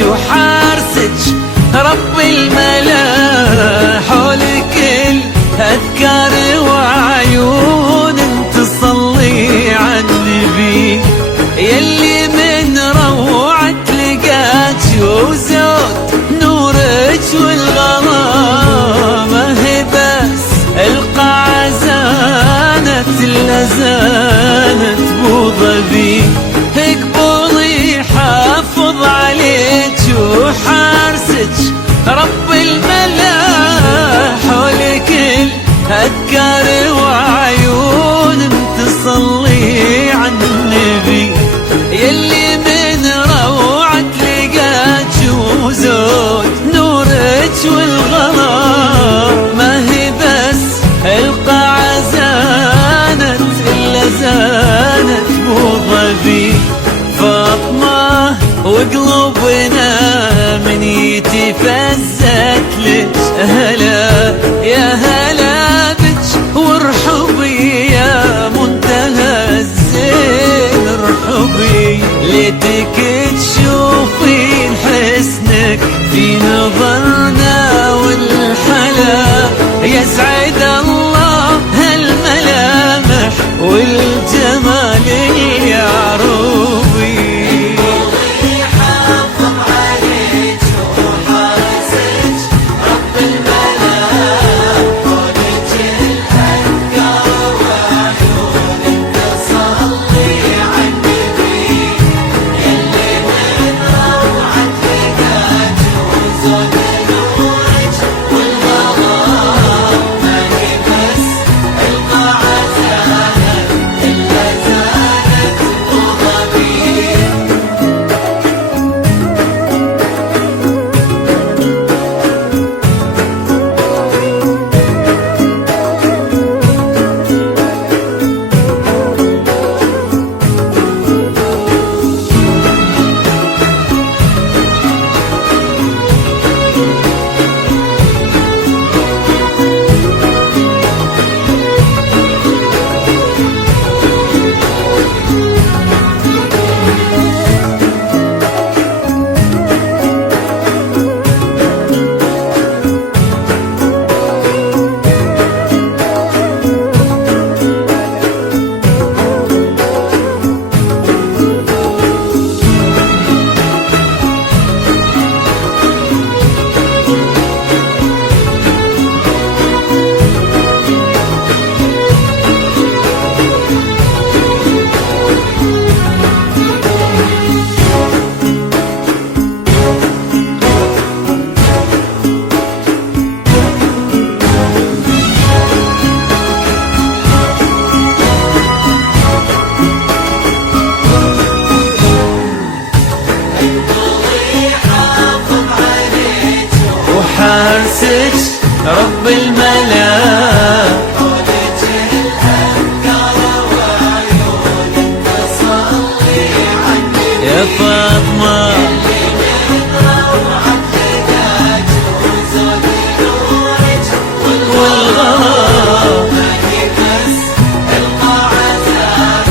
وحارسك رب الملا حولك الأذكار وعيون تصلي على النبي يلي من روعة لقاك وزود نورك والغرامة هي بس القاعة زانت لزانت بوظبي اقبلي حافظ عليك وحارسك رب الملا حولك الأذكار وعيون تصلي على النبي يلي من روعة لقاك وزود نورك والغرام ما هي بس القاعة زانت إلا زانت بوظبي فاطمة وقلوبنا من يتفزت لك هلا يا هلا بك وارحبي يا منتهى الزين ارحبي ليتك تشوفين حسنك في نظرنا والحلا يسعد الله هالملامح والجمال اليعروبي وحارسك رب الملا حولك الأذكار وعيونك تصلي عني يا فاطمة يلي من روعة لقاك وزود نورك والغرام ما هي بس القاعة زانت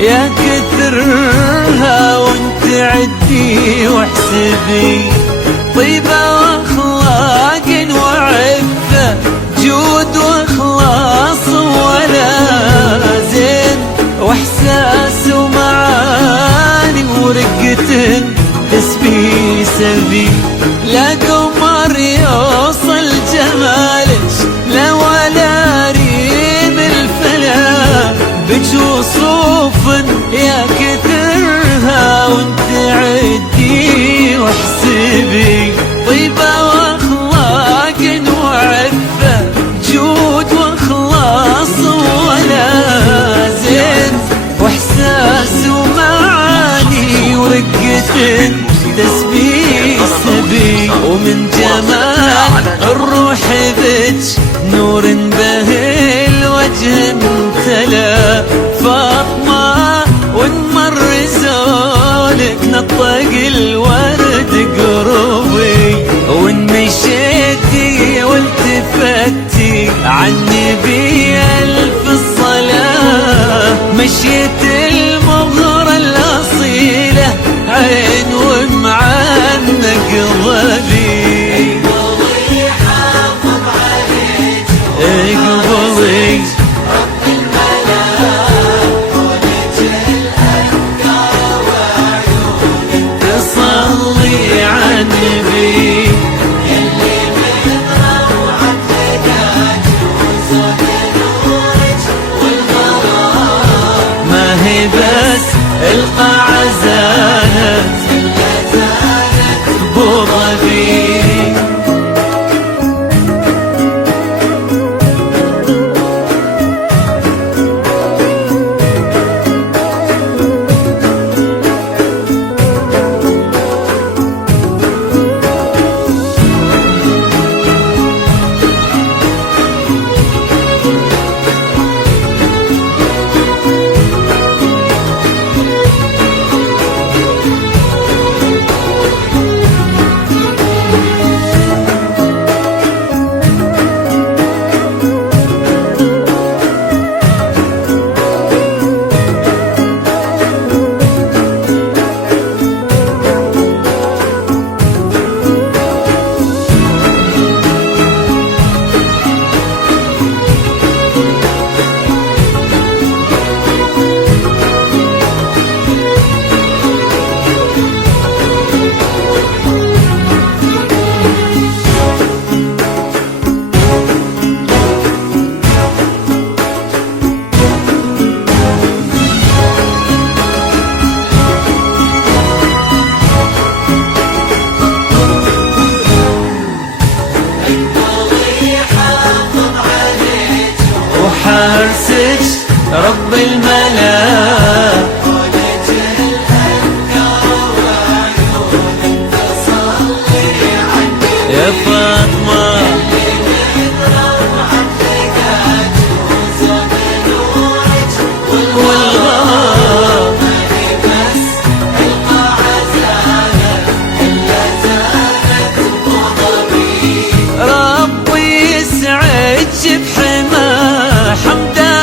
يا كثرها وانت عدي واحسبي، طيبة واخلاق وعفة جود واخلاص ولا زين، واحساس ومعاني ورقة تسبي سبي، لا قمر يوصل جمالك لا ولا ريم الفلا، بج وصوف يا كثرها وانت عدي واحسبي، طيبة واخلاق وعفة جود واخلاص ولا زين، واحساس ومعاني ورقة تسبي سبي، ومن جمال الروح بج نور به الوجه امتلا، فاطمة ونمر زولك نطق الورد قروبي، وان مشيتي والتفتي عني بألف الصلاة، مشيت المغرى الأصيلة عين ومعنق ظلي، حافظ عليك اقبلي رب الملاك ولجه الأفكار وعيونك، تصلي على النبي اللي من روعك لقاك وزاد نورك والغرام، ما هي بس القاعة زانت بو ظبي. وحارسك رب الملاك ولجه الأفكار وعيونك، تصلي عني يا فاطمة من روعك لقاك وزاد نورك والغرام، ما بس القاعة زانت إلا زانت بغضبي، ربي يسعدك بحماه حمده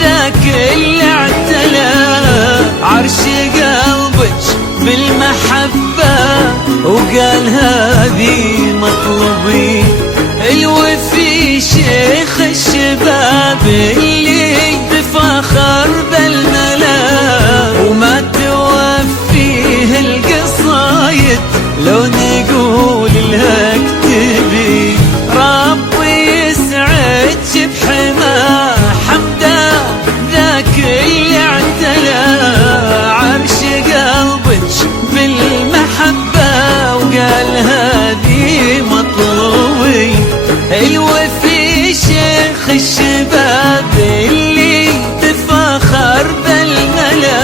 ذاك اللي اعتلى عرش قلبك بالمحبة، وقال هذه مطلبي، الوفي شيخ الشباب اللي بفخر بالملا، وما توفيه القصايد لو نقول لها اكتبي، ربي يسعدك بحماه حمده ذاك اللي اعتلى عرش قلبك بالمحبة، وقال هذه مطلوبي، الوفي شيخ الشباب اللي تفاخر بالملا،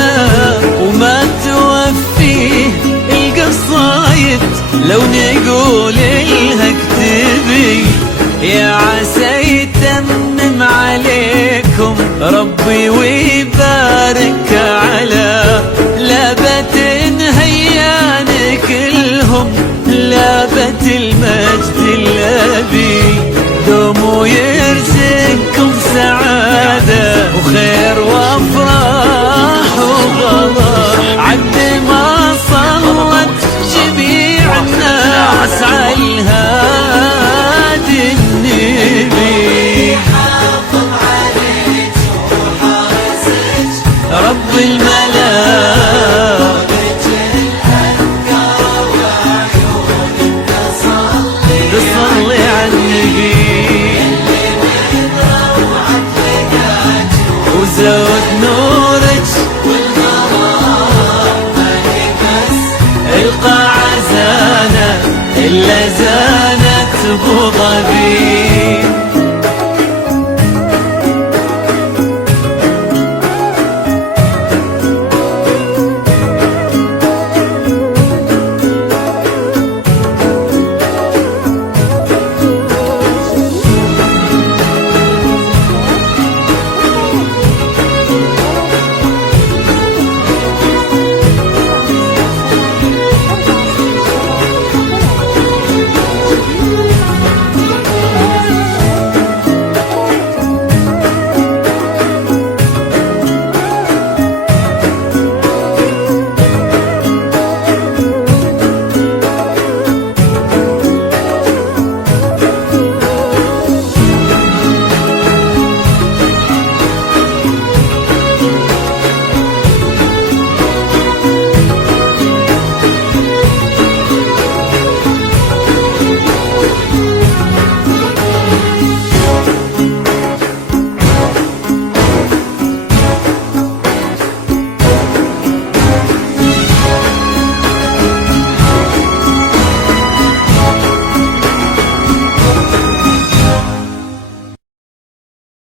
وما توفيه القصايد لو نقول لها اكتبي، يا عسى يتمم عليكم ربي